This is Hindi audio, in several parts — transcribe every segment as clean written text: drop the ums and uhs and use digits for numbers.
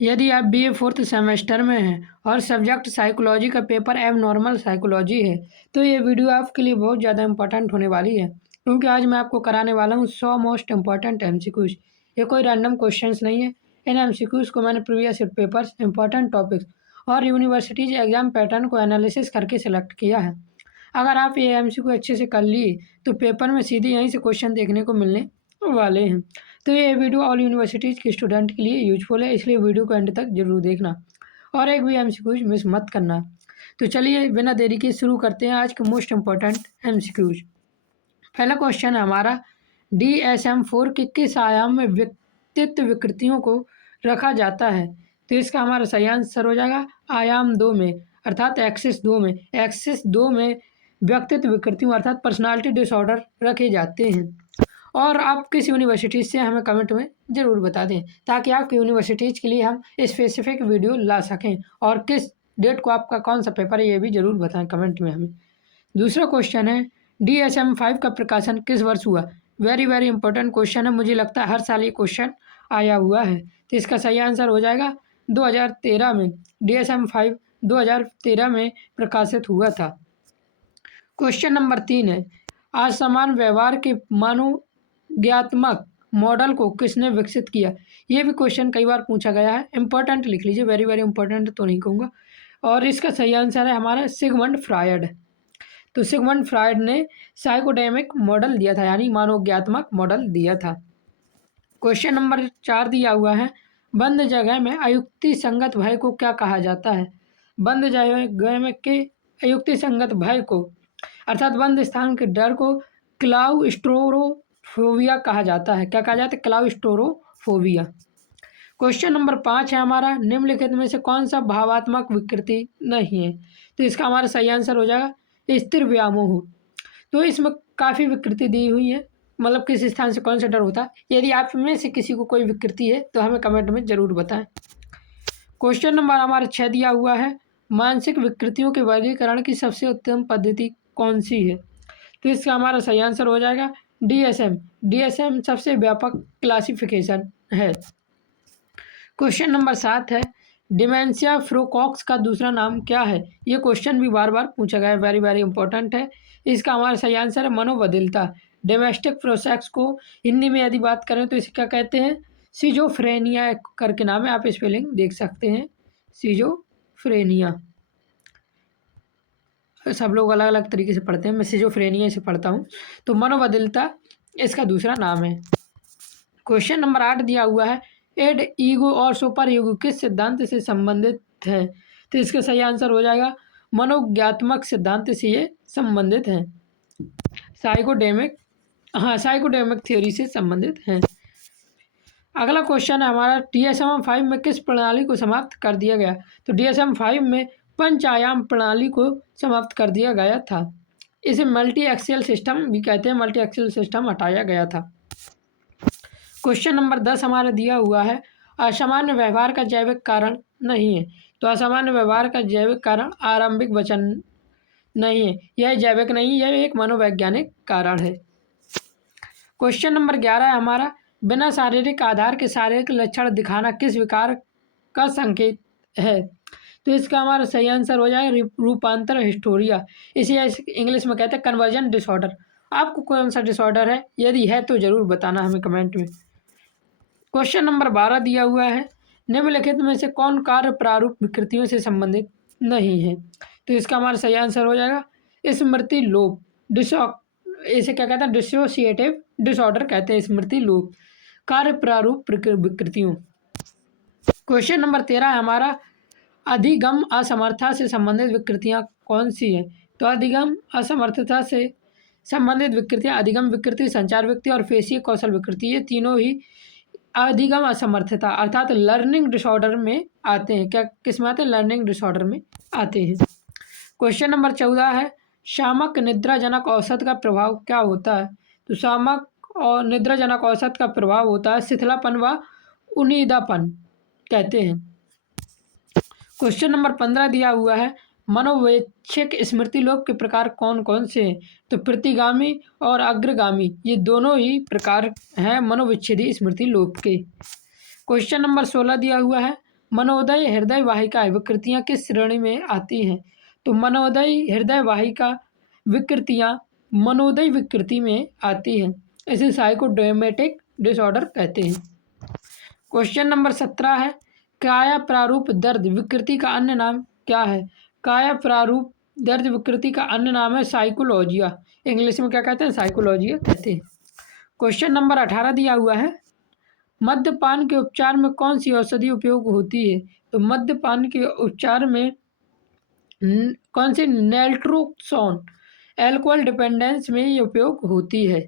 यदि आप बीए फोर्थ सेमेस्टर में हैं और सब्जेक्ट साइकोलॉजी का पेपर एब नॉर्मल साइकोलॉजी है तो ये वीडियो आपके लिए बहुत ज़्यादा इंपॉर्टेंट होने वाली है, क्योंकि आज मैं आपको कराने वाला हूँ 100 मोस्ट इंपॉर्टेंट एमसीक्यूज। ये कोई रैंडम क्वेश्चंस नहीं है। इन एमसीक्यूज को मैंने प्रीवियस पेपर्स, इंपॉर्टेंट टॉपिक्स और यूनिवर्सिटीज एग्जाम पैटर्न को एनालिसिस करके सिलेक्ट किया है। अगर आप ये एमसीक्यू अच्छे से कर लिए तो पेपर में सीधे यहीं से क्वेश्चन देखने को मिलने वाले हैं। तो ये वीडियो ऑल यूनिवर्सिटीज़ के स्टूडेंट के लिए यूजफुल है, इसलिए वीडियो को एंड तक जरूर देखना और एक भी एमसीक्यूज मिस मत करना। तो चलिए बिना देरी के शुरू करते हैं आज के मोस्ट इम्पॉर्टेंट एमसीक्यूज। पहला क्वेश्चन है हमारा, DSM-4 के किस आयाम में व्यक्तित्व विकृतियों को रखा जाता है? तो इसका हमारा सही आंसर हो जाएगा आयाम 2 में, अर्थात एक्सिस 2 में। एक्सिस 2 में व्यक्तित्व विकृतियों अर्थात पर्सनालिटी डिसऑर्डर रखे जाते हैं। और आप किस यूनिवर्सिटी से हमें कमेंट में ज़रूर बता दें, ताकि आपकी यूनिवर्सिटीज़ के लिए हम स्पेसिफिक वीडियो ला सकें। और किस डेट को आपका कौन सा पेपर है ये भी ज़रूर बताएं कमेंट में हमें। दूसरा क्वेश्चन है, DSM-5 का प्रकाशन किस वर्ष हुआ? वेरी वेरी इंपॉर्टेंट क्वेश्चन है, मुझे लगता है हर साल ये क्वेश्चन आया हुआ है। तो इसका सही आंसर हो जाएगा 2013 में। DSM-5 2013 में प्रकाशित हुआ था। क्वेश्चन नंबर 3 है, असमान व्यवहार के मनोज्ञात्मक मॉडल को किसने विकसित किया? ये भी क्वेश्चन कई बार पूछा गया है, इंपॉर्टेंट लिख लीजिए, वेरी वेरी इंपॉर्टेंट तो नहीं कहूँगा। और इसका सही आंसर है हमारा सिगमंड फ्रायड। तो सिगमंड फ्रायड ने साइकोडेमिक मॉडल दिया था, यानी मनोज्ञात्मक मॉडल दिया था। क्वेश्चन नंबर 4 दिया हुआ है, बंद जगह में अयुक्ति संगत भय को क्या कहा जाता है? बंद जगह में के अयुक्ति संगत भय को अर्थात बंद स्थान के डर को क्लाउस्ट्रोफोबिया कहा जाता है। क्या कहा जाता है? क्लाउस्ट्रोफोबिया। क्वेश्चन नंबर 5 है हमारा, निम्नलिखित में से कौन सा भावात्मक विकृति नहीं है? तो इसका हमारा सही आंसर हो जाएगा स्थिर व्यामोह। तो इसमें काफ़ी विकृति दी हुई है, मतलब किस स्थान से कौन सा डर होता है। यदि आप में से किसी को कोई विकृति है तो हमें कमेंट में ज़रूर बताएं। क्वेश्चन नंबर हमारा 6 दिया हुआ है, मानसिक विकृतियों के वर्गीकरण की सबसे उत्तम पद्धति कौन सी है? तो इसका हमारा सही आंसर हो जाएगा DSM। DSM सबसे व्यापक क्लासिफिकेशन है। क्वेश्चन नंबर 7 है, डिमेंशिया फ्रोकॉक्स का दूसरा नाम क्या है? ये क्वेश्चन भी बार बार पूछा गया है, वेरी वेरी इंपॉर्टेंट है। इसका हमारा सही आंसर है मनोबदिलता। डोमेस्टिक प्रोसेस को हिंदी में यदि बात करें तो इसे क्या कहते हैं? सिजोफ्रेनिया करके नाम है, आप स्पेलिंग देख सकते हैं, सिजोफ्रेनिया। सब लोग अलग अलग तरीके से पढ़ते हैं, मैं सिजोफ्रेनिया से पढ़ता हूँ। तो मनोबदिलता इसका दूसरा नाम है। क्वेश्चन नंबर 8 दिया हुआ है, एड ईगो और सुपर ईगो किस सिद्धांत से संबंधित है? तो इसका सही आंसर हो जाएगा मनोज्ञात्मक सिद्धांत से ये संबंधित हैं। साइकोडेमिक थ्योरी से संबंधित हैं। अगला क्वेश्चन है हमारा, DSM-5 में किस प्रणाली को समाप्त कर दिया गया? तो DSM-5 में पंचायाम प्रणाली को समाप्त कर दिया गया था। इसे मल्टी एक्सियल सिस्टम भी कहते हैं, मल्टी एक्सियल सिस्टम हटाया गया था। क्वेश्चन नंबर 10 हमारा दिया हुआ है, असामान्य व्यवहार का जैविक कारण नहीं है। तो असामान्य व्यवहार का जैविक कारण आरंभिक वचन नहीं है, यह जैविक नहीं, यह एक मनोवैज्ञानिक कारण है। क्वेश्चन नंबर 11 है हमारा, बिना शारीरिक आधार के शारीरिक लक्षण दिखाना किस विकार का संकेत है? तो इसका हमारा सही आंसर हो जाएगा रूपांतर हिस्टोरिया। इसे इंग्लिश में कहते हैं कन्वर्जन डिसऑर्डर। आपको कौन सा डिसऑर्डर है, यदि है तो ज़रूर बताना हमें कमेंट में। क्वेश्चन नंबर 12 दिया हुआ है, निम्नलिखित में से कौन कार्य प्रारूप विकृतियों से संबंधित नहीं है? तो इसका हमारा सही आंसर हो जाएगा स्मृति लोप। इसे क्या कहते हैं? डिसोसिएटिव डिसऑर्डर कहते हैं स्मृति लोप, कार्य प्रारूप विकृतियों। क्वेश्चन नंबर 13 है हमारा, अधिगम असमर्थता से संबंधित विकृतियां कौन सी है? तो अधिगम असमर्थता से संबंधित विकृतियां अधिगम विकृति, संचार विकृति और फेसीय कौशल विकृति, ये तीनों ही अधिगम असमर्थता अर्थात लर्निंग डिसऑर्डर में आते हैं। क्या किस में आते हैं? लर्निंग डिसऑर्डर में आते हैं। क्वेश्चन नंबर 14 है, शामक निद्राजनक औसत का प्रभाव क्या होता है? तो शामक और निद्राजनक औसत का प्रभाव होता है शिथिलापन व उन्नीदापन कहते हैं। क्वेश्चन नंबर 15 दिया हुआ है, मनोवैक्षिक स्मृति लोप के प्रकार कौन कौन से हैं? तो प्रतिगामी और अग्रगामी, ये दोनों ही प्रकार हैं मनोविच्छेदी स्मृति लोप के। क्वेश्चन नंबर 16 दिया हुआ है, मनोदय हृदय वाहिका विकृतियाँ किस श्रेणी में आती हैं? तो मनोदय हृदय वाहिका विकृतियाँ मनोदय विकृति में आती हैं। इसे साइकोड्रामेटिक डिसऑर्डर कहते हैं। क्वेश्चन नंबर 17 है, काया प्रारूप दर्द विकृति का अन्य नाम क्या है? काया प्रारूप दर्द विकृति का अन्य नाम है साइकोलॉजिया। इंग्लिश में क्या कहते हैं? साइकोलॉजिया कहते हैं। क्वेश्चन नंबर 18 दिया हुआ है, मद्यपान के उपचार में कौन सी औषधि उपयोग होती है? तो मद्यपान के उपचार में कौन सी? नेल्ट्रोक्सोन एल्कोहल डिपेंडेंस में ये उपयोग होती है।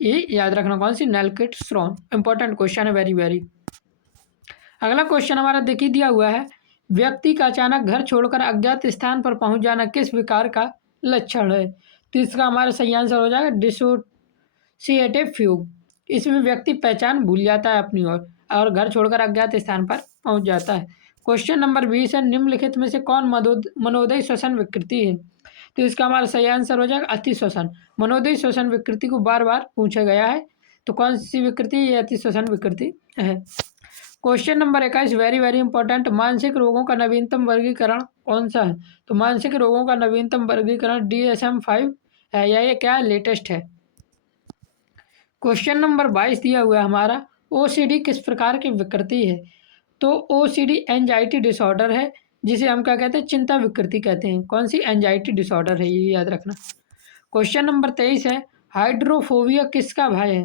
ये याद रखना, कौन सी? नेल्ट्रोक्सोन। इंपॉर्टेंट क्वेश्चन है, वेरी वेरी। अगला क्वेश्चन हमारा देखिए दिया हुआ है, व्यक्ति का अचानक घर छोड़कर अज्ञात स्थान पर पहुंच जाना किस विकार का लक्षण है? तो इसका हमारा सही आंसर हो जाएगा डिसोसिएटिव फ्यूग। इसमें व्यक्ति पहचान भूल जाता है अपनी ओर और घर छोड़कर अज्ञात स्थान पर पहुंच जाता है। क्वेश्चन नंबर 20 है, निम्नलिखित में से कौन मनोदय श्वसन विकृति है? तो इसका हमारा सही आंसर हो जाएगा अति श्वसन। मनोदय श्वसन विकृति को बार बार पूछा गया है, तो कौन सी विकृति? ये अति श्वसन विकृति है। Question number 21 very very important, मानसिक रोगों का नवीनतम वर्गीकरण कौन सा है? तो मानसिक रोगों का नवीनतम वर्गीकरण DSM-5 है, या ये क्या लेटेस्ट है। क्वेश्चन नंबर 22 दिया हुआ है हमारा, OCD किस प्रकार की विकृति है? तो OCD एंजाइटी डिसऑर्डर है, जिसे हम क्या कहते हैं? चिंता विकृति कहते हैं। कौन सी? एंजाइटी डिसऑर्डर है, ये याद रखना। क्वेश्चन नंबर 23 है, हाइड्रोफोबिया किसका भय है?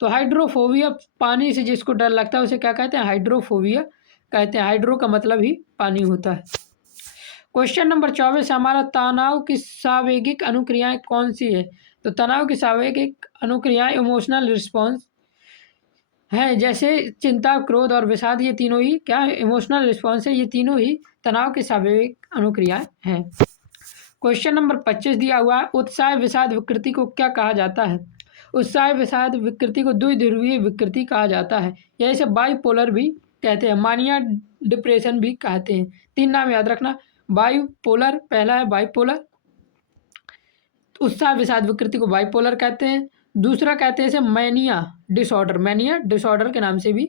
तो हाइड्रोफोबिया पानी से जिसको डर लगता है उसे क्या कहते हैं? हाइड्रोफोबिया कहते हैं। हाइड्रो का मतलब ही पानी होता है। क्वेश्चन नंबर 24 हमारा, तनाव की सावेगिक अनुक्रियाएं कौन सी है? तो तनाव की सावेगिक अनुक्रियाएं इमोशनल रिस्पॉन्स हैं, जैसे चिंता, क्रोध और विषाद। ये तीनों ही क्या इमोशनल रिस्पॉन्स है, ये तीनों ही तनाव की सावेगिक अनुक्रियाएं हैं। क्वेश्चन नंबर 25 दिया हुआ है, उत्साह विषाद विकृति को क्या कहा जाता है? उत्साह विषाद विकृति को द्विध्रुवीय विकृति कहा जाता है, या इसे बाइपोलर भी कहते हैं, मानिया डिप्रेशन भी कहते हैं। 3 नाम याद रखना, बाइपोलर पहला है बाइपोलर, उत्साह विषाद विकृति को बाइपोलर कहते हैं। दूसरा कहते हैं इसे मैनिया डिसऑर्डर के नाम से भी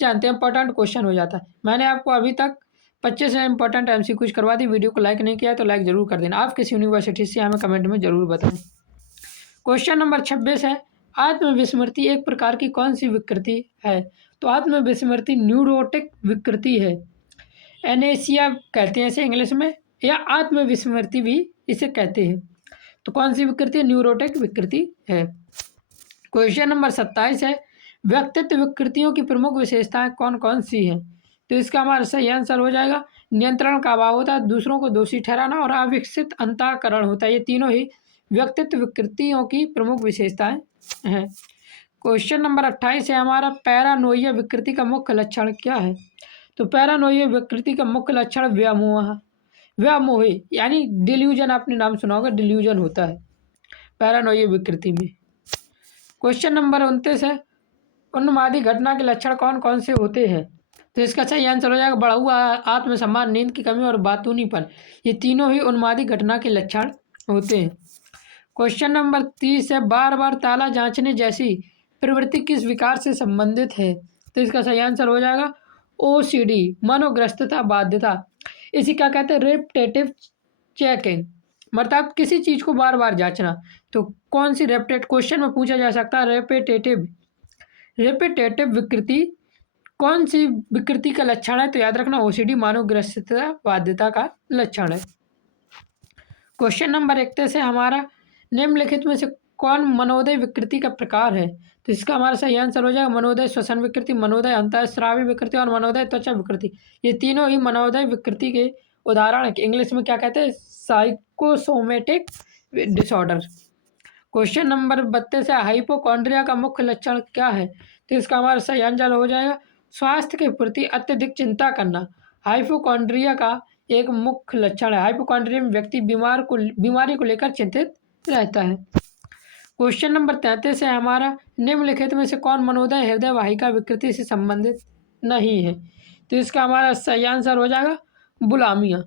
जानते हैं। इंपॉर्टेंट क्वेश्चन हो जाता है। मैंने आपको अभी तक 25 इंपॉर्टेंट MC कुछ करवा दी। वीडियो को लाइक नहीं किया तो लाइक जरूर कर देना। आप किस यूनिवर्सिटी से हमें कमेंट में जरूर बताएं। क्वेश्चन नंबर 26 है, आत्मविस्मृति एक प्रकार की कौन सी विकृति है? तो आत्मविस्मृति न्यूरोटिक विकृति है, एनेसिया कहते हैं इसे इंग्लिश में, या आत्मविस्मृति भी इसे कहते हैं। तो कौन सी विकृति है? न्यूरोटिक विकृति है। क्वेश्चन नंबर 27 है, व्यक्तित्व विकृतियों की प्रमुख विशेषताएं कौन कौन सी हैं? तो इसका हमारा सही आंसर हो जाएगा नियंत्रण का अभाव होता है, दूसरों को दोषी ठहराना और अविकसित अंतःकरण होता है। ये तीनों ही व्यक्तित्व विकृतियों की प्रमुख विशेषताएं हैं। क्वेश्चन नंबर 28 है हमारा, पैरानोइया विकृति का मुख्य लक्षण क्या है? तो पैरानोइया विकृति का मुख्य लक्षण व्यामोही यानी डिल्यूजन, आपने नाम सुना होगा, डिल्यूजन होता है पैरानोइया विकृति में। क्वेश्चन नंबर 29 है, उन्मादी घटना के लक्षण कौन कौन से होते हैं? तो इसका सही आंसर हो जाएगा बढ़ा हुआ आत्मसम्मान, नींद की कमी और बातूनीपन। ये तीनों ही उन्मादी घटना के लक्षण होते हैं। क्वेश्चन नंबर 30 है, बार बार ताला जांचने जैसी प्रवृत्ति किस विकार से संबंधित है? तो इसका सही आंसर हो जाएगा OCD, मनोग्रस्तता बाध्यता। इसी क्या कहते हैं? रेपिटेटिव चेकिंग, मतलब किसी चीज़ को बार बार जांचना। तो कौन सी क्वेश्चन में पूछा जा सकता है, रेपिटेटिव विकृति कौन सी विकृति का लक्षण है? तो याद रखना OCD मनोग्रस्तता बाध्यता का लक्षण है। क्वेश्चन नंबर 31 है हमारा, निम्नलिखित में से कौन मनोदय विकृति का प्रकार है? तो इसका हमारा सही आंसर हो जाएगा मनोदय श्वसन विकृति, मनोदय अंतःस्रावी विकृति और मनोदय त्वचा विकृति। ये तीनों ही मनोदय विकृति के उदाहरण है। इंग्लिश में क्या कहते हैं? Psychosomatic disorder. क्वेश्चन नंबर 32 है, हाइपोकॉन्ड्रिया का मुख्य लक्षण क्या है? तो इसका हमारा सही आंसर हो जाएगा स्वास्थ्य के प्रति अत्यधिक चिंता करना। हाइपोकॉन्ड्रिया का एक मुख्य लक्षण है। हाइपोकॉन्ड्रिया में व्यक्ति बीमारी को लेकर चिंतित रहता है। क्वेश्चन नंबर 33 है हमारा, निम्नलिखित में से कौन मनोदय हृदय वाहिका विकृति से संबंधित नहीं है? तो इसका हमारा सही आंसर हो जाएगा बुलामिया।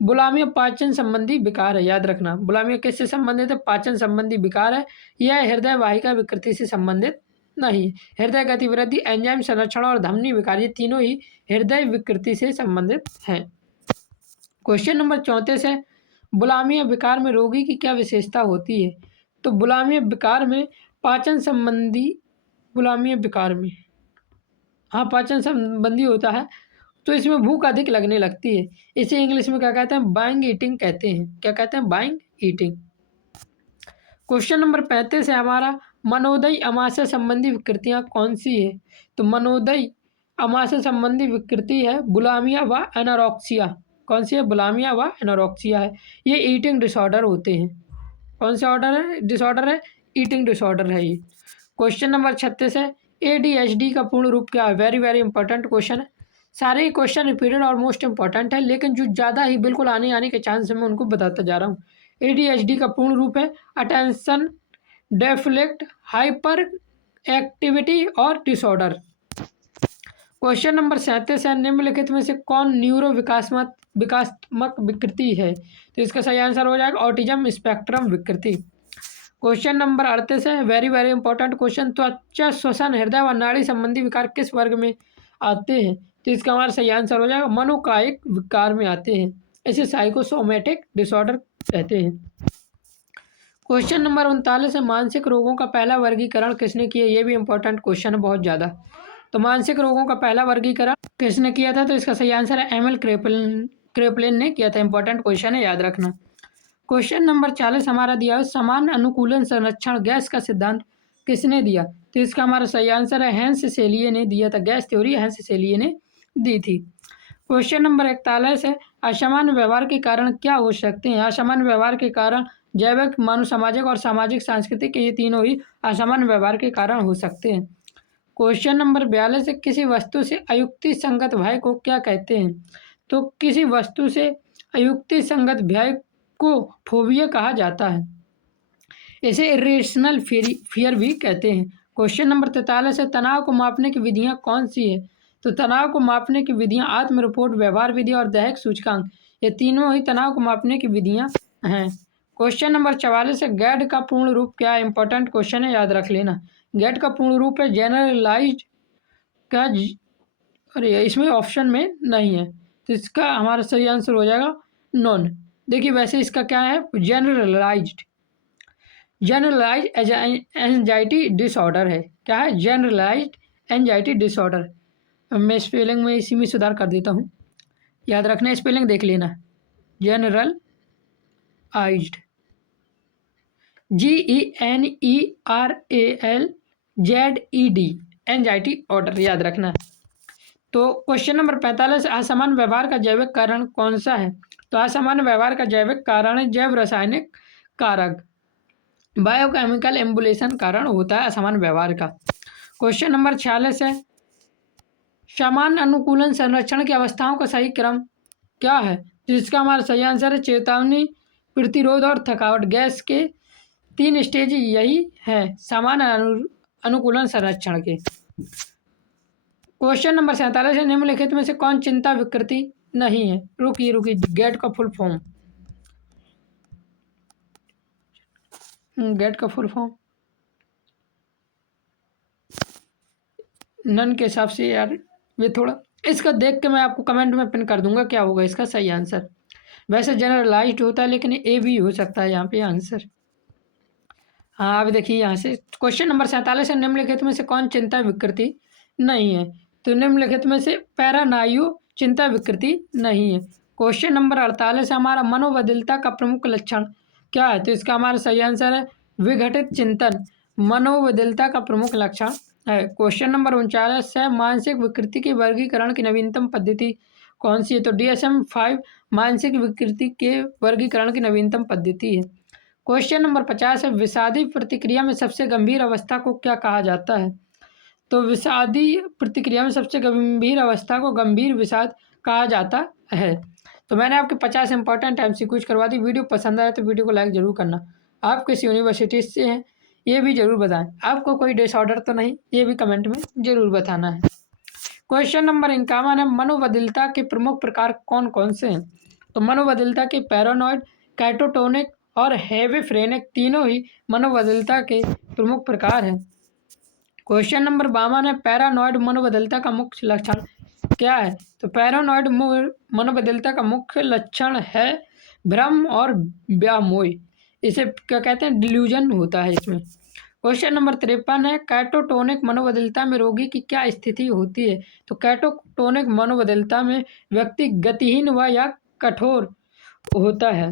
बुलामिया पाचन संबंधी विकार है, याद रखना। बुलामिया किससे संबंधित है? पाचन संबंधी विकार है। यह हृदय वाहिका विकृति से संबंधित नहीं। हृदय गतिवृद्धि, एंजाइम संरक्षण और धमनी विकार, ये तीनों ही हृदय विकृति से संबंधित हैं। क्वेश्चन नंबर 34 है, बुलामीय विकार में रोगी की क्या विशेषता होती है? तो बुलामीय विकार में पाचन संबंधी, बुलामीय विकार में हाँ पाचन संबंधी होता है, तो इसमें भूख अधिक लगने लगती है। इसे इंग्लिश में क्या कहते हैं? बाइंग ईटिंग कहते हैं। क्या कहते हैं? Buying eating. क्वेश्चन नंबर 35 है हमारा, मनोदय अमाशय संबंधी विकृतियां कौन सी है? तो मनोदय अमाशय संबंधी विकृति है बुलामिया व एनोरेक्सिया। कौन सी है? बुलामिया व एनोरेक्सिया है। ये ईटिंग डिसऑर्डर होते हैं। कौन सा ऑर्डर है? डिसऑर्डर है, ईटिंग डिसऑर्डर है ये। क्वेश्चन नंबर 36 है, ADHD का पूर्ण रूप क्या है? वेरी वेरी इंपॉर्टेंट क्वेश्चन है। सारे ही क्वेश्चन रिपीटेड और मोस्ट इंपॉर्टेंट है, लेकिन जो ज़्यादा ही बिल्कुल आने के चांस है मैं उनको बताता जा रहा हूँ। ADHD का पूर्ण रूप है अटेंशन डेफिलेक्ट हाइपर एक्टिविटी और डिसऑर्डर। क्वेश्चन नंबर 37 है, निम्नलिखित में से कौन न्यूरो विकासात्मक विकृति है? तो इसका सही आंसर हो जाएगा ऑटिज्म स्पेक्ट्रम विकृति। क्वेश्चन नंबर 38 है, वेरी वेरी इंपॉर्टेंट क्वेश्चन, त्वचा श्वसन हृदय व नाड़ी संबंधी विकार किस वर्ग में आते हैं? तो इसका हमारा सही आंसर हो जाएगा मनोकायिक विकार में आते हैं। इसे साइकोसोमेटिक डिसऑर्डर कहते हैं। क्वेश्चन नंबर 39 है, मानसिक रोगों का पहला वर्गीकरण किसने किया? ये भी इंपॉर्टेंट क्वेश्चन है बहुत ज़्यादा। तो मानसिक रोगों का पहला वर्गीकरण किसने किया था? तो इसका सही आंसर है एमिल क्रेपलिन ने किया था। इंपॉर्टेंट क्वेश्चन है, याद रखना। क्वेश्चन नंबर 40 हमारा दिया है, समान अनुकूलन संरक्षण गैस का सिद्धांत किसने दिया? तो इसका हमारा सही आंसर है हैंस सेलिये ने दिया था। गैस थ्योरी हैंस सेलिये ने दी थी। क्वेश्चन नंबर 41 है, असमान व्यवहार के कारण क्या हो सकते हैं? असमान व्यवहार के कारण जैविक, मानव सामाजिक और सामाजिक सांस्कृतिक, ये तीनों ही असमान व्यवहार के कारण हो सकते हैं। क्वेश्चन नंबर 42 है, किसी वस्तु से अयुक्ति संगत भय को क्या कहते हैं? तो किसी वस्तु से अयुक्ति संगत भय को फोबिया कहा जाता है। इसे इरेशनल फियर भी कहते हैं। क्वेश्चन नंबर 43 है, तनाव को मापने की विधियां कौन सी है? तो तनाव को मापने की विधियां आत्म रिपोर्ट, व्यवहार विधि और दैहिक सूचकांक, ये तीनों ही तनाव को मापने की विधियां हैं। क्वेश्चन नंबर 44 है, गैड का पूर्ण रूप क्या है? इंपॉर्टेंट क्वेश्चन है, याद रख लेना। गैड का पूर्ण रूप है जनरलाइज्ड का अरे इसमें ऑप्शन में नहीं है, तो इसका हमारा सही आंसर हो जाएगा नॉन। देखिए वैसे इसका क्या है? जनरलाइज्ड एंजाइटी डिसऑर्डर है। क्या है? Generalized anxiety disorder. मैं स्पेलिंग में इसी में सुधार कर देता हूँ, याद रखना, स्पेलिंग देख लेना। जनरलाइज्ड GENERALZED एंजाइटी ऑर्डर, याद रखना। तो क्वेश्चन नंबर 45, असमान व्यवहार का जैविक कारण कौन सा है? तो असमान व्यवहार का जैविक कारण है जैव रासायनिक कारक, बायोकेमिकल एम्बुलेशन कारण होता है असमान व्यवहार का। क्वेश्चन नंबर 46 है, समान अनुकूलन संरक्षण की अवस्थाओं का सही क्रम क्या है? जिसका हमारा सही आंसर है चेतावनी, प्रतिरोध और थकावट। गैस के 3 स्टेज यही है समान अनुकूलन संरक्षण के। क्वेश्चन नंबर 47 है, निम्नलिखित में से कौन चिंता विकृति नहीं है? रुकिए गेट का फुल फॉर्म, गेट का फुल फॉर्म नन के हिसाब से यार, ये थोड़ा इसका देख के मैं आपको कमेंट में पिन कर दूंगा क्या होगा इसका सही आंसर। वैसे जनरलाइज्ड होता है, लेकिन ए भी हो सकता है यहाँ पे आंसर। हाँ अब देखिए यहाँ से क्वेश्चन नंबर 47 है, निम्नलिखित में से कौन चिंता विकृति नहीं है? तो निम्नलिखित में से पैरानायु चिंता विकृति नहीं है। क्वेश्चन नंबर 48 हमारा मनोबदिलता का प्रमुख लक्षण क्या है? तो इसका हमारा सही आंसर है विघटित चिंतन मनोबदिलता का प्रमुख लक्षण है। क्वेश्चन नंबर 39 है, मानसिक विकृति के वर्गीकरण की नवीनतम पद्धति कौन सी है? तो DSM-5 मानसिक विकृति के वर्गीकरण की नवीनतम पद्धति है। क्वेश्चन नंबर 50 है, विषादी प्रतिक्रिया में सबसे गंभीर अवस्था को क्या कहा जाता है? तो विषादी प्रतिक्रिया में सबसे गंभीर अवस्था को गंभीर विषाद कहा जाता है। तो मैंने आपके 50 इंपॉर्टेंट MCQs करवा दी। वीडियो पसंद आया तो वीडियो को लाइक जरूर करना। आप किस यूनिवर्सिटी से हैं ये भी जरूर बताएं। आपको कोई डिसऑर्डर तो नहीं, ये भी कमेंट में जरूर बताना है। क्वेश्चन नंबर 51 है, मनोबदिलता के प्रमुख प्रकार कौन कौन से हैं? तो मनोबदिलता के पैरानॉइड, कैटोटोनिक और हेविफ्रेनिक तीनों ही मनोबदिलता के प्रमुख प्रकार हैं। क्वेश्चन नंबर 52 है, पैरानॉइड मनोबदलता का मुख्य लक्षण क्या है? तो पैरानॉइड मनोबदलता का मुख्य लक्षण है भ्रम और व्यामोह। इसे क्या कहते हैं? डिल्यूजन होता है इसमें। क्वेश्चन नंबर 53 है, कैटोटोनिक मनोबदलता में रोगी की क्या स्थिति होती है? तो कैटोटोनिक मनोबदलता में व्यक्ति गतिहीन व या कठोर होता है।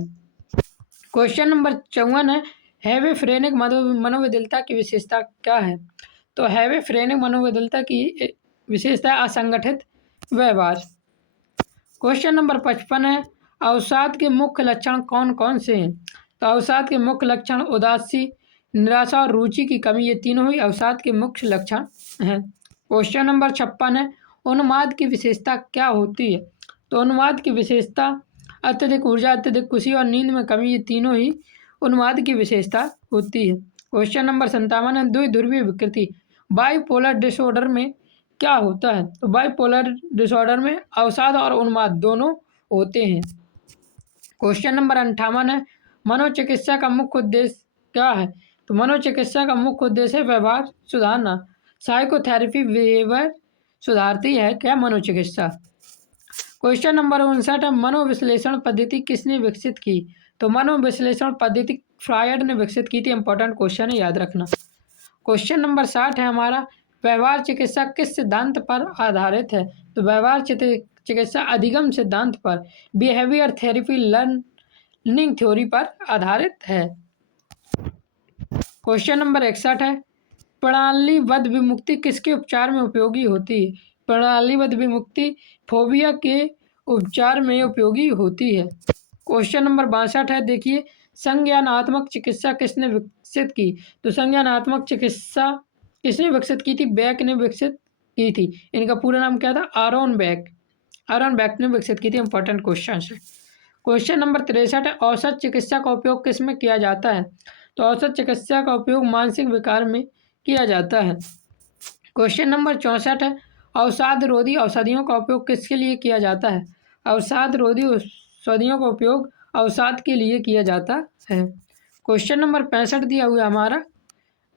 क्वेश्चन नंबर 54 है, हेविफ्रेनिक मनोबदलता की विशेषता क्या है? तो हेविफ्रेनिक मनोबदलता की विशेषता असंगठित व्यवहार। क्वेश्चन नंबर 55 है, अवसाद के मुख्य लक्षण कौन कौन से हैं? तो अवसाद के मुख्य लक्षण उदासी, निराशा और रुचि की कमी, ये तीनों ही अवसाद के मुख्य लक्षण हैं। क्वेश्चन नंबर 56 है, उन्माद की विशेषता क्या होती है? तो उन्माद की विशेषता अत्यधिक ऊर्जा, अत्यधिक खुशी और नींद में कमी, ये तीनों ही उन्माद की विशेषता होती है। क्वेश्चन नंबर 57 है, द्विध्रुवीय विकृति बाइपोलर डिसऑर्डर में क्या होता है? तो बाइपोलर डिसऑर्डर में अवसाद और उन्माद दोनों होते हैं। क्वेश्चन नंबर 58 है, मनोचिकित्सा का मुख्य उद्देश्य क्या है? तो मनोचिकित्सा का मुख्य उद्देश्य है व्यवहार सुधारना। साइकोथेरेपी बिहेवियर सुधारती है क्या मनोचिकित्सा? क्वेश्चन नंबर 59 है, मनोविश्लेषण पद्धति किसने विकसित की? तो मनोविश्लेषण पद्धति फ्रायड ने विकसित की थी। इंपॉर्टेंट क्वेश्चन है, याद रखना। क्वेश्चन नंबर 60 है हमारा, व्यवहार चिकित्सा किस सिद्धांत पर आधारित है? तो व्यवहार चिकित्सा अधिगम सिद्धांत पर, बिहेवियर थेरेपी लर्निंग थ्योरी पर आधारित है। क्वेश्चन नंबर 61 है, प्रणालीबद्ध विमुक्ति किसके उपचार में उपयोगी होती है? प्रणालीबद्ध विमुक्ति फोबिया के उपचार में उपयोगी होती है। क्वेश्चन नंबर 62 है, देखिए, संज्ञानात्मक चिकित्सा किसने विकसित की? तो संज्ञानात्मक चिकित्सा किसने विकसित की थी? बेक ने विकसित की थी। इनका पूरा नाम क्या था? आरोन बेक। आरोन बेक ने विकसित की थी। इंपॉर्टेंट क्वेश्चन है। क्वेश्चन नंबर 63 है, औसत चिकित्सा का उपयोग किस में किया जाता है? तो औसत चिकित्सा का उपयोग मानसिक विकार में किया जाता है। क्वेश्चन नंबर 64 है, अवसाद रोधी औषधियों का उपयोग किसके लिए किया जाता है? अवसाद रोधी औषधियों का उपयोग अवसाद के लिए किया जाता है। क्वेश्चन नंबर 65 दिया हुआ हमारा,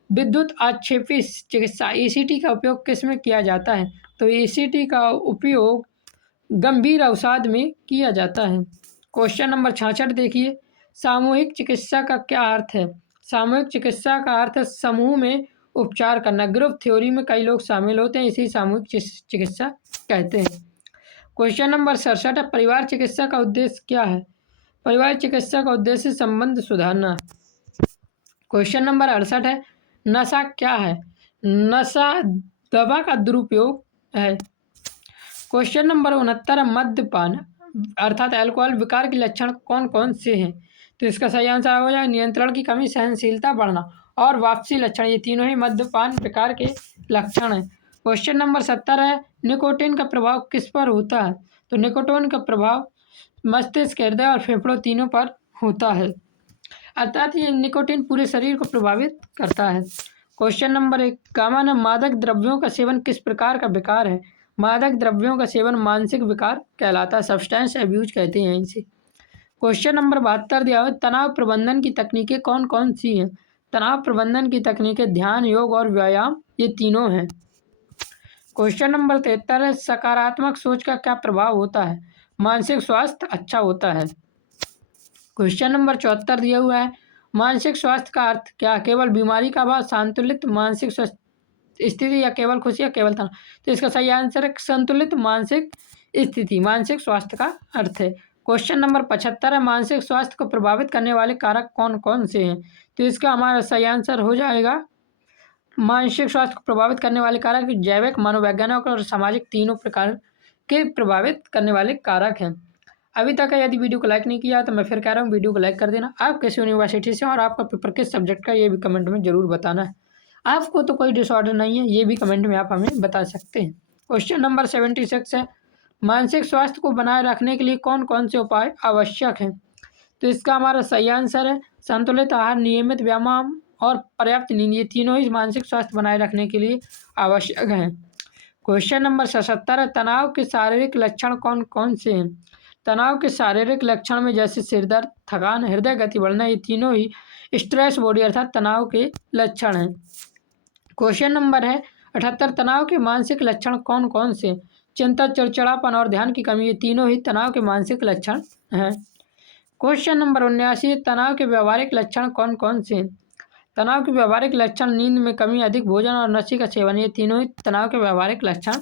विद्युत आक्षेपी चिकित्सा ECT का उपयोग किस में किया जाता है? तो ECT का उपयोग गंभीर अवसाद में किया जाता है। क्वेश्चन नंबर 66 देखिए, सामूहिक चिकित्सा का क्या अर्थ है? सामूहिक चिकित्सा का अर्थ है समूह में उपचार करना। ग्रुप थ्योरी में कई लोग शामिल होते हैं, इसी सामूहिक चिकित्सा कहते हैं। क्वेश्चन नंबर 67 है, परिवार चिकित्सा का उद्देश्य क्या है? परिवार चिकित्सा का उद्देश्य संबंध सुधारना। क्वेश्चन नंबर 68 है, नशा क्या है? नशा दवा का दुरुपयोग है। क्वेश्चन नंबर 69 है, मद्यपान अर्थात अल्कोहल विकार के लक्षण कौन कौन से हैं? तो इसका सही आंसर हो जाए नियंत्रण की कमी, सहनशीलता बढ़ना और वापसी लक्षण, ये तीनों ही मद्यपान विकार के लक्षण हैं। क्वेश्चन नंबर 70 है, निकोटीन का प्रभाव किस पर होता है? तो निकोटीन का प्रभाव मस्तिष्क, हृदय और फेफड़ों तीनों पर होता है, अर्थात ये निकोटीन पूरे शरीर को प्रभावित करता है। क्वेश्चन नंबर 51 है, मादक द्रव्यों का सेवन किस प्रकार का विकार है? मादक द्रव्यों का सेवन मानसिक विकार कहलाता है, सब्सटेंस अब्यूज कहते हैं इसे। क्वेश्चन नंबर 72 दिया हुआ, तनाव प्रबंधन की तकनीकें कौन कौन सी हैं? तनाव प्रबंधन की तकनीकें ध्यान, योग और व्यायाम, ये तीनों हैं। क्वेश्चन नंबर 73 है, सकारात्मक सोच का क्या प्रभाव होता है? मानसिक स्वास्थ्य अच्छा होता है। क्वेश्चन नंबर 74 दिया हुआ है, मानसिक स्वास्थ्य का अर्थ क्या? केवल बीमारी का अभाव, संतुलित मानसिक स्थिति या केवल खुशी या केवल तनाव? तो इसका सही आंसर है संतुलित मानसिक स्थिति, मानसिक स्वास्थ्य का अर्थ है। क्वेश्चन नंबर 75 है, मानसिक स्वास्थ्य को प्रभावित करने वाले कारक कौन कौन से हैं? तो इसका हमारा सही आंसर हो जाएगा, मानसिक स्वास्थ्य को प्रभावित करने वाले कारक जैविक, मनोवैज्ञानिक और सामाजिक तीनों प्रकार के प्रभावित करने वाले कारक हैं। अभी तक यदि वीडियो को लाइक नहीं किया तो मैं फिर कह रहा हूँ वीडियो को लाइक कर देना। आप किस यूनिवर्सिटी से और आपका पेपर किस सब्जेक्ट का, ये भी कमेंट में जरूर बताना है। आपको तो कोई डिसऑर्डर नहीं है, ये भी कमेंट में आप हमें बता सकते हैं। क्वेश्चन नंबर 76 है, मानसिक स्वास्थ्य को बनाए रखने के लिए कौन कौन से उपाय आवश्यक हैं? तो इसका हमारा सही आंसर है संतुलित आहार, नियमित व्यायाम और पर्याप्त नींद, ये तीनों ही मानसिक स्वास्थ्य बनाए रखने के लिए आवश्यक हैं। क्वेश्चन नंबर 77 है, तनाव के शारीरिक लक्षण कौन कौन से हैं? तनाव के शारीरिक लक्षण में जैसे सिरदर्द, थकान, हृदय गति बढ़ना, ये तीनों ही स्ट्रेस बॉडी अर्थात तनाव के लक्षण हैं। क्वेश्चन नंबर है 78, तनाव के मानसिक लक्षण कौन कौन से? चिंता, चिड़चिड़ापन और ध्यान की कमी, ये तीनों ही तनाव के मानसिक लक्षण हैं। क्वेश्चन नंबर 79, तनाव के व्यवहारिक लक्षण कौन कौन से? तनाव के व्यवहारिक लक्षण नींद में कमी, अधिक भोजन और नशे का सेवन, ये तीनों ही तनाव के व्यवहारिक लक्षण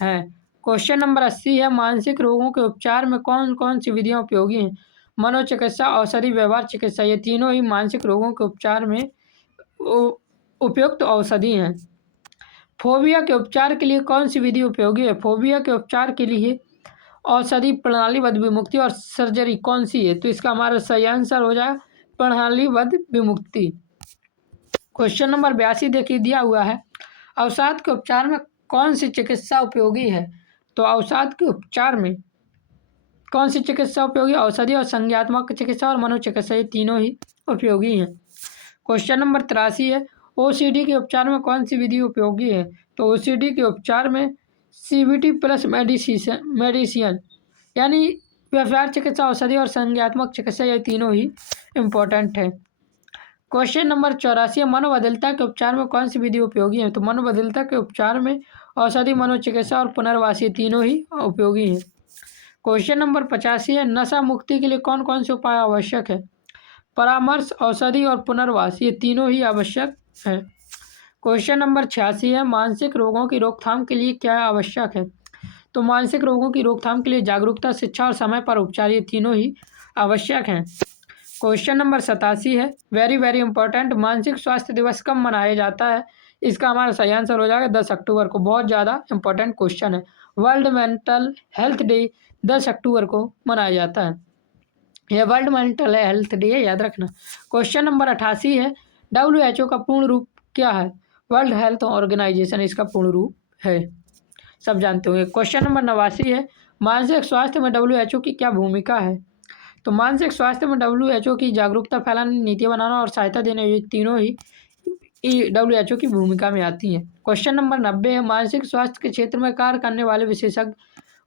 हैं। क्वेश्चन नंबर 80 है, मानसिक रोगों के उपचार में कौन कौन सी विधियां उपयोगी हैं? मनोचिकित्सा, औषधि, व्यवहार चिकित्सा, ये तीनों ही मानसिक रोगों के उपचार में उपयुक्त औषधि हैं। फोबिया के उपचार के लिए कौन सी विधि उपयोगी है? फोबिया के उपचार के लिए औषधि, प्रणालीबद्ध विमुक्ति और सर्जरी कौन सी है? तो इसका हमारा सही आंसर हो जाएगा प्रणालीबद्ध विमुक्ति। क्वेश्चन नंबर 82 देखिए दिया हुआ है, अवसाद के उपचार में कौन सी चिकित्सा उपयोगी है? तो अवसाद के उपचार में कौन सी चिकित्सा उपयोगी? औषधि और संज्ञात्मक चिकित्सा और मनोचिकित्सा, ये तीनों ही उपयोगी हैं। क्वेश्चन नंबर 83 है, ओसीडी के उपचार में कौन सी विधि उपयोगी है? तो ओसीडी के उपचार में सीबीटी प्लस मेडिसिन यानी व्यवहार चिकित्सा, औषधि और संज्ञात्मक चिकित्सा, ये तीनों ही इम्पोर्टेंट है। क्वेश्चन नंबर 84, मनोबदलता के उपचार में कौन सी विधि उपयोगी है? तो मनोबदलता के उपचार में औषधि, मनोचिकित्सा और पुनर्वास, ये तीनों ही उपयोगी हैं। क्वेश्चन नंबर 85 है, नशा मुक्ति के लिए कौन कौन से उपाय आवश्यक है? परामर्श, औषधि और पुनर्वास, ये तीनों ही आवश्यक है। क्वेश्चन नंबर 86 है, मानसिक रोगों की रोकथाम के लिए क्या आवश्यक है? तो मानसिक रोगों की रोकथाम के लिए जागरूकता, शिक्षा और समय पर उपचार, ये तीनों ही आवश्यक हैं। क्वेश्चन नंबर 87 है, वेरी वेरी इंपॉर्टेंट, मानसिक स्वास्थ्य दिवस कब मनाया जाता है? इसका हमारा सही आंसर हो जाएगा 10 अक्टूबर को। बहुत ज़्यादा इंपॉर्टेंट क्वेश्चन है। वर्ल्ड मेंटल हेल्थ डे 10 अक्टूबर को मनाया जाता है। यह वर्ल्ड मेंटल हेल्थ डे है, याद रखना। क्वेश्चन नंबर 88 है, WHO का पूर्ण रूप क्या है? वर्ल्ड हेल्थ ऑर्गेनाइजेशन इसका पूर्ण रूप है, सब जानते होंगे। क्वेश्चन नंबर 89 है, मानसिक स्वास्थ्य में WHO की क्या भूमिका है? तो मानसिक स्वास्थ्य में WHO की जागरूकता फैलाने, नीतियाँ बनाना और सहायता देने, ये तीनों ही WHO की भूमिका में आती हैं। क्वेश्चन नंबर 90 है, मानसिक स्वास्थ्य के क्षेत्र में कार्य करने वाले विशेषज्ञ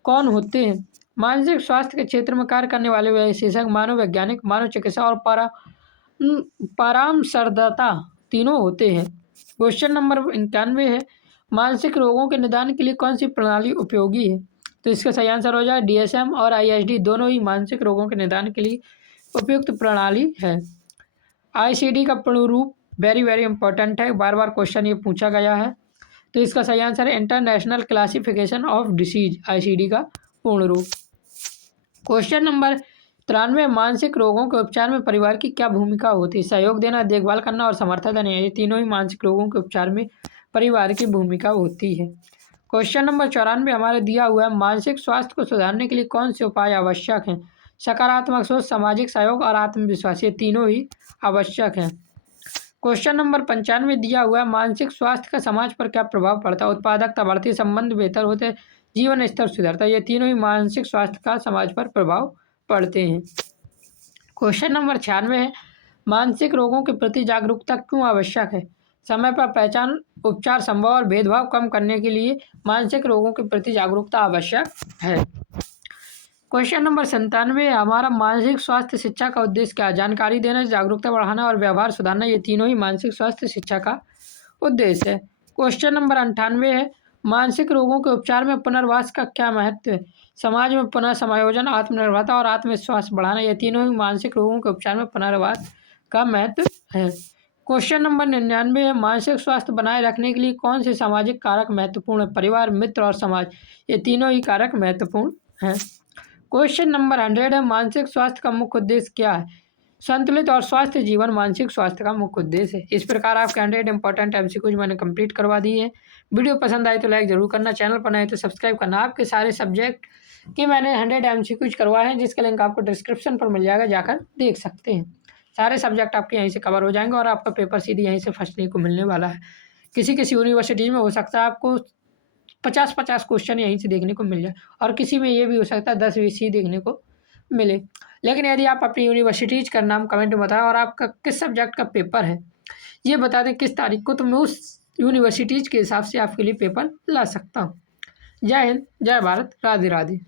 कौन होते हैं? मानसिक स्वास्थ्य के क्षेत्र में कार्य करने वाले विशेषज्ञ मानोवैज्ञानिक, मानव चिकित्सा और परामर्शदाता तीनों होते हैं। क्वेश्चन नंबर 91 है, मानसिक रोगों के निदान के लिए कौन सी प्रणाली उपयोगी है? तो इसका सही आंसर हो जाए DSM और ISD, दोनों ही मानसिक रोगों के निदान के लिए उपयुक्त प्रणाली है। ICD का पूर्ण रूप वेरी वेरी इंपॉर्टेंट है, बार बार क्वेश्चन ये पूछा गया है। तो इसका सही आंसर है international classification of disease, ICD का पूर्ण रूप। क्वेश्चन नंबर 93, मानसिक रोगों के उपचार में परिवार की क्या भूमिका होती है? सहयोग देना, देखभाल करना और समर्थन देना, ये तीनों ही मानसिक रोगों के उपचार में परिवार की भूमिका होती है। क्वेश्चन नंबर 94 हमारे दिया हुआ है, मानसिक स्वास्थ्य को सुधारने के लिए कौन से उपाय आवश्यक हैं? सकारात्मक सोच, सामाजिक सहयोग और आत्मविश्वास, ये तीनों ही आवश्यक हैं। क्वेश्चन नंबर 95 दिया हुआ है, मानसिक स्वास्थ्य का समाज पर क्या प्रभाव पड़ता है? उत्पादकता बढ़ती, संबंध बेहतर होते, जीवन स्तर सुधरता, ये तीनों ही मानसिक स्वास्थ्य का समाज पर प्रभाव पड़ते हैं। क्वेश्चन नंबर 96 है, मानसिक रोगों के प्रति जागरूकता क्यों आवश्यक है? समय पर पहचान, उपचार संभव और भेदभाव कम करने के लिए मानसिक रोगों के प्रति जागरूकता आवश्यक है। क्वेश्चन नंबर 97, हमारा मानसिक स्वास्थ्य शिक्षा का उद्देश्य क्या है? जानकारी देना, जागरूकता बढ़ाना और व्यवहार सुधारना, ये तीनों ही मानसिक स्वास्थ्य शिक्षा का उद्देश्य है। क्वेश्चन नंबर 98 है, मानसिक रोगों के उपचार में पुनर्वास का क्या महत्व है? समाज में पुनः समायोजन, आत्मनिर्भरता और आत्मविश्वास बढ़ाना, ये तीनों ही मानसिक रोगों के उपचार में पुनर्वास का महत्व है। क्वेश्चन नंबर 99 है, मानसिक स्वास्थ्य बनाए रखने के लिए कौन से सामाजिक कारक महत्वपूर्ण है? परिवार, मित्र और समाज, ये तीनों ही कारक महत्वपूर्ण हैं। क्वेश्चन नंबर 100 है, मानसिक स्वास्थ्य का मुख्य उद्देश्य क्या है? संतुलित और स्वास्थ्य जीवन मानसिक स्वास्थ्य का मुख्य उद्देश्य है। इस प्रकार आपके 100 इंपॉर्टेंट MCQs मैंने कंप्लीट करवा दी है। वीडियो पसंद आए तो लाइक जरूर करना, चैनल पर नए तो सब्सक्राइब करना। आपके सारे सब्जेक्ट के मैंने 100 MCQs करवाए हैं, जिसका लिंक आपको डिस्क्रिप्शन पर मिल जाएगा, जाकर देख सकते हैं। सारे सब्जेक्ट आपके यहीं से कवर हो जाएंगे और आपका पेपर सीधे यहीं से फंसने को मिलने वाला है। किसी किसी यूनिवर्सिटी में हो सकता है आपको 50-50 क्वेश्चन यहीं से देखने को मिल जाए, और किसी में ये भी हो सकता है 10-20 ही देखने को मिले। लेकिन यदि आप अपनी यूनिवर्सिटीज़ का नाम कमेंट में बताएं और आपका किस सब्जेक्ट का पेपर है ये बता दें किस तारीख को, तो मैं उस यूनिवर्सिटीज़ के हिसाब से आपके लिए पेपर ला सकता हूँ। जय हिंद, जय भारत, राधे राधे।